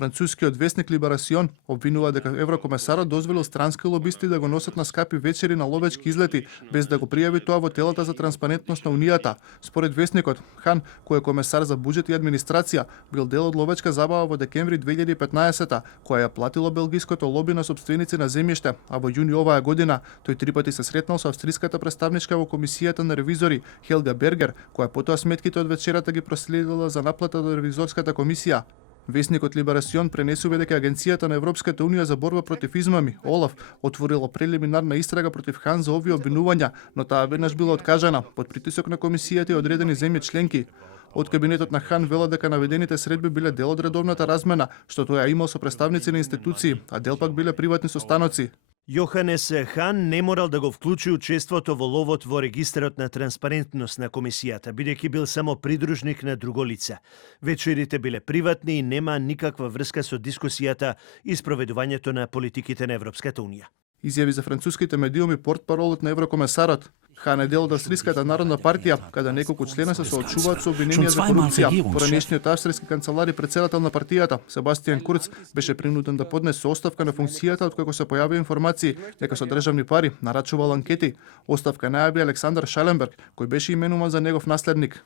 Францускиот весник Либерасион обвинува дека еврокомесарот дозволил странски лобисти да го носат на скапи вечери на ловечки излети, без да го пријави тоа во телата за транспарентност на Унијата. Според весникот, Хан, кој е комесар за буџет и администрација, бил дел од ловечка забава во декември 2015 која ја платило белгиското лоби на сопственици на земјиште, а во јуни оваа година тој 3 пати се сретнал со австриската представничка во комисијата на ревизори Хелга Бергер, која потоа сметките од вечерата ги проследила за наплата до ревизорската комисија. Весникот Либерасион пренесува дека Агенцијата на Европската унија за борба против измами, ОЛАФ, отворила прелиминарна истрага против Хан за овие обвинувања, но таа веднаш била откажана под притисок на комисијата и одредени земји членки. Од кабинетот на Хан велат дека наведените средби биле дел од редовната размена, што тој ја имал со представници на институции, а дел пак биле приватни состаноци. Јоханес Хан не морал да го вклучи учеството во ловот во регистарот на транспарентност на комисијата, бидејќи бил само придружник на друго лице. Вечерите биле приватни и нема никаква врска со дискусијата и спроведувањето на политиките на Европската унија. Изјави за француските медиуми портпаролот на еврокомесарот. Хан е дел од Австриската народна партија, каде неколку члена се соочуваат со обвиненија за корупција. Поранешниот австријски канцелар и претседател на партијата, Себастијан Курц, беше принуден да поднесе оставка на функцијата откако се појави информации дека со државни пари нарачувал анкети. Оставка најави Александар Шаленберг, кој беше именуван за негов наследник.